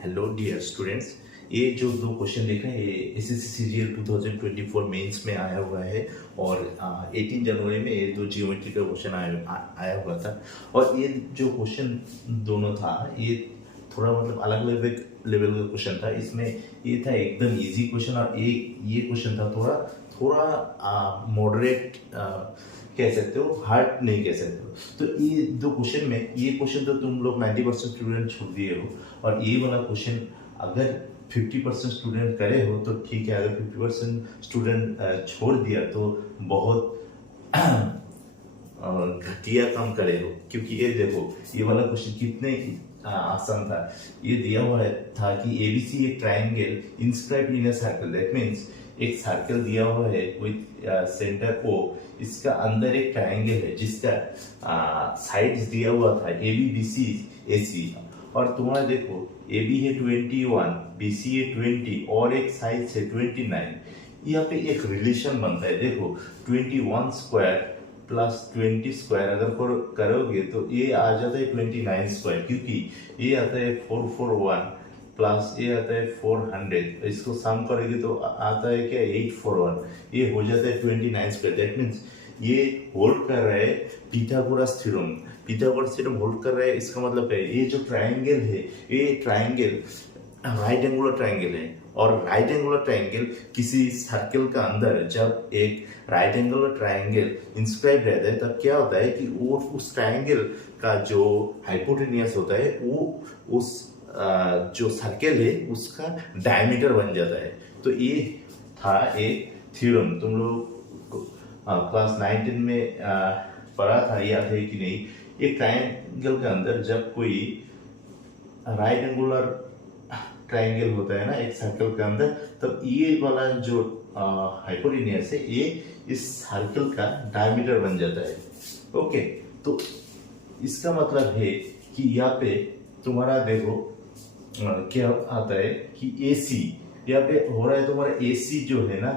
Hello dear students. ये जो दो क्वेश्चन देख रहे हैं ये एसएससी सीजीएल 2024 मेंस में आया हुआ है और 18 जनवरी में ये दो जियोमेट्री का क्वेश्चन आया हुआ था। और ये जो क्वेश्चन दोनों था ये थोड़ा मतलब अलग लेवल का क्वेश्चन था। इसमें ये था एकदम इजी क्वेश्चन और ये क्वेश्चन था थोड़ा थोड़ा मॉडरेट कह सकते हो, हार्ड नहीं कह सकते हो। तो ये दो क्वेश्चन में ये क्वेश्चन तो तुम लोग 90% स्टूडेंट छोड़ दिए हो और ये वाला क्वेश्चन अगर 50% स्टूडेंट करे हो तो ठीक है, अगर 50% स्टूडेंट छोड़ दिया तो बहुत घटिया काम करे हो। क्योंकि ये देखो ये वाला क्वेश्चन कितने आसान था। ये दिया हुआ था कि एबीसी एक triangle inscribed in a circle, that means एक सर्कल दिया हुआ है विद सेंटर ओ, इसका अंदर एक ट्राइंगल है जिसका साइड्स दिया हुआ था ए बी बी सी ए सी। और तुम्हारा देखो ए बी है 21, बी सी है 20 और एक साइड है 29। यहाँ पे एक रिलेशन बनता है। देखो 21 स्क्वायर प्लस 20 स्क्वायर अगर करोगे तो ये आ जाता है 29 स्क्वायर, क्योंकि ये आता है 441 प्लस ये आता है 400। इसको सम करेंगे तो आता है क्या 841, ये हो जाता है 29 स्क्वायर। दैट मीन्स ये होल्ड कर रहा है Pythagoras theorem. Pythagoras theorem hold कर रहा है, इसका मतलब है ये जो ट्राइंगल है ये ट्राइंगल राइट एंगुलर ट्राइंगल है। और राइट एंगुलर ट्राइंगल किसी सर्कल का अंदर जब एक राइट एंगुलर ट्राइंगल इंस्क्राइब रहता है तब क्या होता है कि वो उस ट्राइंगल का जो हाइपोटेनियस होता है वो उस जो सर्कल है उसका डायमीटर बन जाता है। तो ये था एक थ्योरम, तुम लोग क्लास 19 में पढ़ा था, याद है कि नहीं। एक ट्राइंगल के अंदर जब कोई राइट एंगुलर ट्राइंगल होता है ना एक सर्कल के अंदर, तब ये वाला जो हाइपोटेनियस है ये इस सर्कल का डायमीटर बन जाता है। ओके, तो इसका मतलब है कि यहाँ पे तुम्हारा देखो क्या आता है कि AC यहाँ पे हो रहा है। तुम्हारा AC जो है ना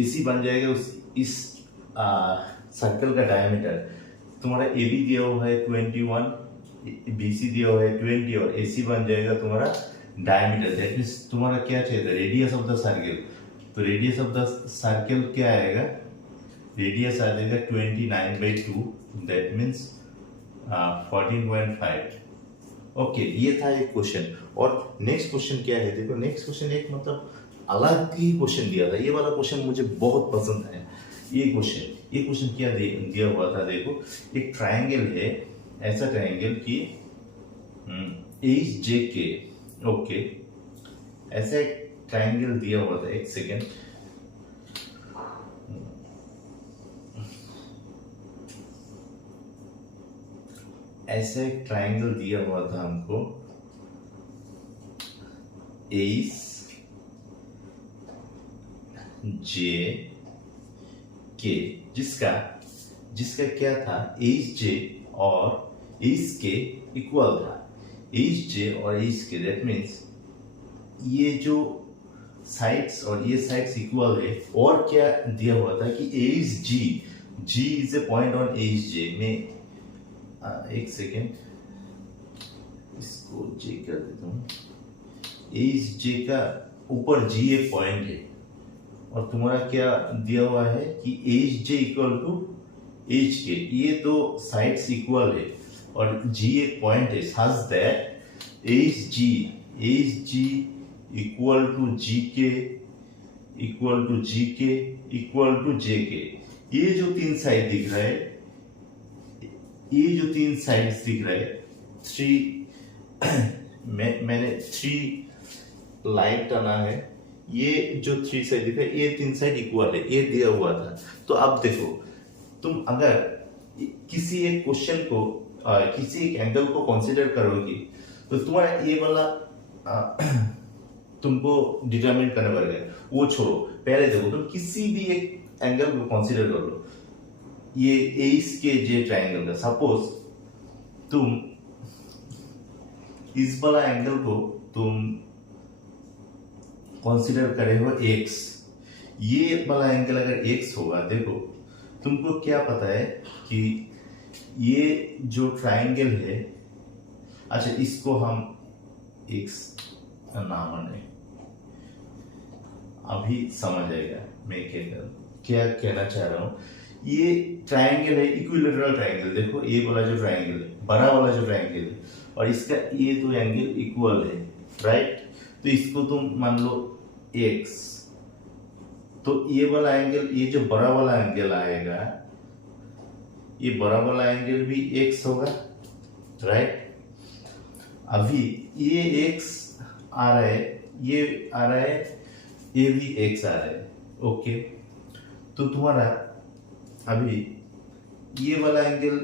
AC बन जाएगा इस सर्कल का डायमीटर। तुम्हारा AB दिया हुआ है 21, BC दिया हुआ है 20 और AC बन जाएगा तुम्हारा डायमीटर। दैट मीन्स तुम्हारा क्या चाहिए था रेडियस ऑफ द सर्कल। तो रेडियस ऑफ द सर्कल क्या आएगा, रेडियस आ जाएगा 29/2, दैट मीन्स 14.5। ओके, ये था एक क्वेश्चन। और नेक्स्ट क्वेश्चन क्या है, देखो नेक्स्ट क्वेश्चन एक मतलब अलग ही क्वेश्चन दिया था। ये वाला क्वेश्चन मुझे बहुत पसंद है। ये क्वेश्चन क्या दिया हुआ था, देखो एक ट्राइंगल है, ऐसा ट्राइंगल की एच जे के। ओके, ऐसा एक ट्राइंगल दिया हुआ था, एक सेकेंड। ऐसा एक ट्राइंगल दिया हुआ था हमको एच जे के, जिसका क्या था एच जे और एच के इक्वल था। एच जे और एच के, दैट मीन्स ये जो साइड्स और ये साइड्स इक्वल है। और क्या दिया हुआ था कि H G is a point on H J में। एक सेकेंड, इसको जे कर देता हूँ। एच जे का ऊपर जी एक पॉइंट है और तुम्हारा क्या दिया हुआ है कि H J equal to H K, ये दो साइड्स इक्वल है और जी एक पॉइंट है, such that H G equal to G K equal to G K equal to जे के। ये जो तीन साइड दिख रहा है, ये जो तीन साइड्स दिख रहा है मैंने 3 लाइन टाना है। ये जो 3 साइड दिख रहा है ये तीन साइड इक्वल है, ये दिया हुआ था। तो अब देखो तुम अगर किसी एक क्वेश्चन को किसी एक एंगल को कंसीडर करोगी तो तुम्हारा ये वाला तुमको डिटरमाइन करना पड़ेगा। वो छोड़ो, पहले देखो तुम किसी भी एक एंगल को कंसीडर कर लो। ये एच के जे ट्राइंगल का सपोज तुम इस वाला एंगल को तुम कंसीडर करे हो x, ये वाला एंगल अगर x होगा, देखो तुमको क्या पता है कि ये जो ट्राइंगल है अच्छा इसको हम x ना माने, अभी समझ आएगा मैं क्या कहना चाह रहा हूँ। ये ट्रायंगल है, इक्विलेटरल ट्रायंगल। देखो ये वाला जो ट्रायंगल है, बड़ा वाला जो ट्रायंगल है, और इसका ये दो एंगल इक्वल है, राइट। तो इसको तुम मान लो x, तो ये वाला एंगल, ये जो बड़ा वाला एंगल आएगा, ये बड़ा वाला एंगल भी x होगा, राइट। अभी ये x आ रहा है, ये आ रहा है, ये भी x आ रहा है, ओके। तो तुम्हारा अभी ये वाला एंगल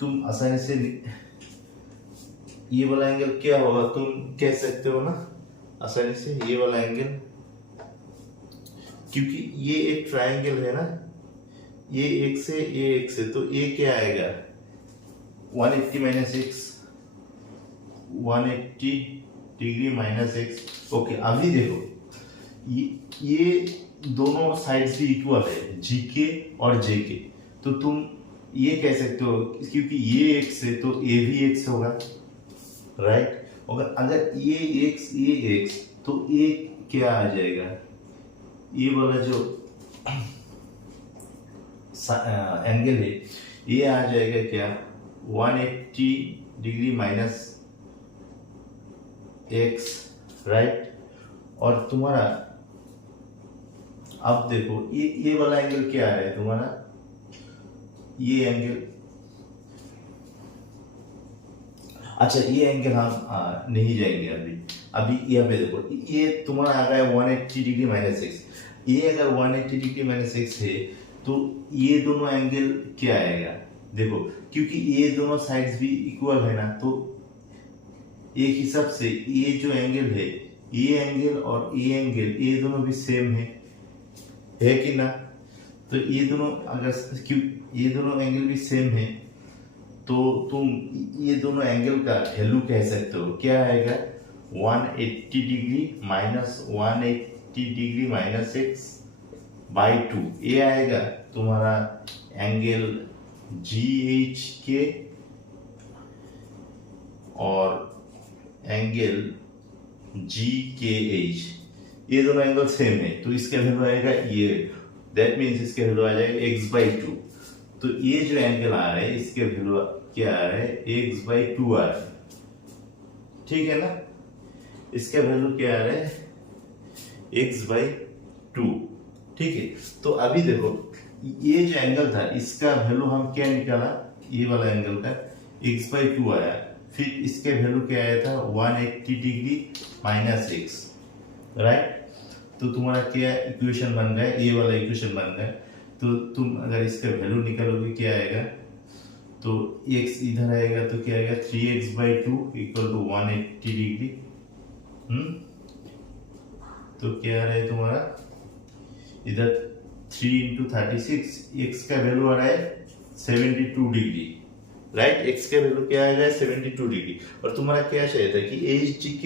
तुम आसानी से, ये वाला एंगल क्या होगा तुम कह सकते हो ना आसानी से, ये वाला एंगल, क्योंकि ये एक ट्रायंगल है ना, ये एक से ये एक से, तो ये क्या आएगा 180 minus x, 180 degree minus x, okay. अभी देखो ये दोनों साइड्स भी इक्वल है, जी के और जे के, तो तुम ये कह सकते हो क्योंकि ये एक्स है तो ये भी एक्स होगा, राइट। अगर ये एक्स तो ये क्या आ जाएगा, ये वाला जो एंगल है ये आ जाएगा क्या 180 डिग्री माइनस एक्स, राइट। और तुम्हारा अब देखो ये वाला एंगल क्या है तुम्हारा, ये एंगल, अच्छा ये एंगल हम नहीं जाएंगे अभी यहाँ पे देखो ये तुम्हारा आ गया 180 डिग्री माइनस एक्स। ये अगर 180 डिग्री माइनस एक्स है तो ये दोनों एंगल क्या आएगा, देखो क्योंकि ये दोनों साइड्स भी इक्वल है ना, तो एक हिसाब से ये जो एंगल है, ये एंगल और ये एंगल, ये दोनों भी सेम है कि ना। तो ये दोनों अगर क्यों ये दोनों एंगल भी सेम है तो तुम ये दोनों एंगल का वैल्यू कह सकते हो, क्या आएगा 180 degree minus 180 degree minus x by 2, ये आएगा तुम्हारा एंगल GH के और एंगल GKH, ये दोनों एंगल सेम है तो इसका वैल्यू आएगा ये, दैट मीन्स इसका वैल्यू आ जाएगा x/2। तो ये जो एंगल आ रहा है इसके वैल्यू क्या आ रहा है x/2 आ रहा है, ठीक है ना। इसका वैल्यू क्या आ रहा है x/2, ठीक है। तो अभी देखो ये जो एंगल था इसका वैल्यू हम क्या निकाला, ये वाला एंगल का x/2 आया, फिर इसके वैल्यू क्या आया था 180 डिग्री माइनस एक्स, राइट। तो तुम्हारा क्या इक्वेशन बन रहा है, ये वाला इक्वेशन बन रहा है। तो तुम अगर इसका वैल्यू निकालोगे क्या आएगा, तो x इधर आएगा तो क्या आएगा 3x/2 इक्वल टू 180 डिग्री, तो क्या आ रहा है तुम्हारा इधर 3 इंटू 36, x का वैल्यू आ रहा है 72 डिग्री, राइट। x का वैल्यू क्या आएगा 72 डिग्री। और तुम्हारा क्या चाहिए था कि HGK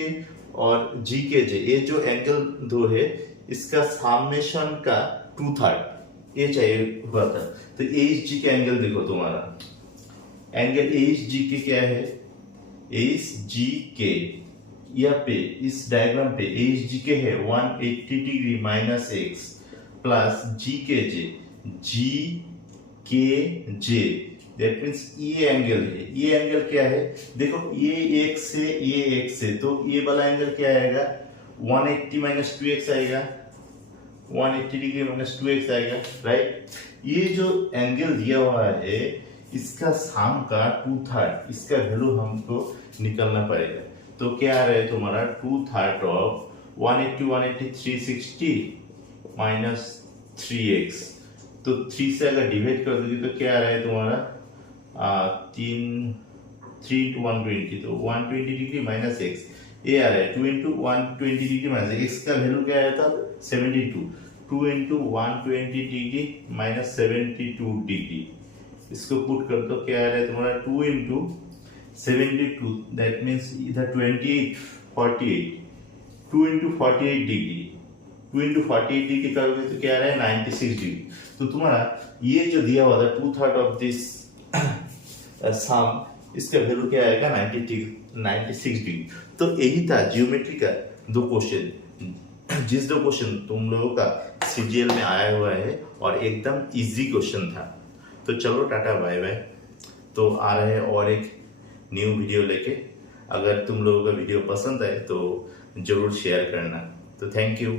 और GKJ, ये जो एंगल दो है इसका समेशन का 2/3 ये चाहिए हुआ था। तो HG का एंगल देखो, तुम्हारा एंगल HGK क्या है, HGK यहाँ पे इस डायग्राम पे HGK है 180 degree minus x plus GKJ GKJ, that means ये एंगल है, ये एंगल क्या है देखो, ये एक से ये एक से, तो ये वाला एंगल क्या आएगा 180 माइनस 2x आएगा, 180 डिग्री माइनस 2x आएगा, राइट। ये जो एंगल दिया हुआ है इसका सम का 2/3, इसका वैल्यू हमको निकालना पड़ेगा। तो क्या आ रहा है तुम्हारा 2/3 ऑफ 180 180 360 माइनस 3x, तो 3 से अगर डिवाइड कर दोगे तो क्या आ रहा है तुम्हारा 3 into 120, तो 120 डिग्री माइनस एक्स, ये आ रहा है 2 into 120 डिग्री माइनस एक्स का वैल्यू क्या आया था 72, 2 into 120 डिग्री माइनस 72 डिग्री, इसको पुट कर दो क्या आ रहा है तुम्हारा 2 into 72, दैट मीन्स इधर 28 48, 2 into 48 डिग्री, 2 into 48 डिग्री करोगे तो क्या आ रहा है 96 डिग्री। तो तुम्हारा ये जो दिया हुआ था 2/3 ऑफ दिस सम इसका वैल्यू क्या आएगा 96 डिग्री। तो यही था जियोमेट्री का 2 क्वेश्चन, जिस 2 क्वेश्चन तुम लोगों का सीजीएल में आया हुआ है और एकदम इजी क्वेश्चन था। तो चलो टाटा बाय बाय। तो आ रहे हैं और एक न्यू वीडियो लेके। अगर तुम लोगों का वीडियो पसंद आए तो जरूर शेयर करना। तो थैंक यू।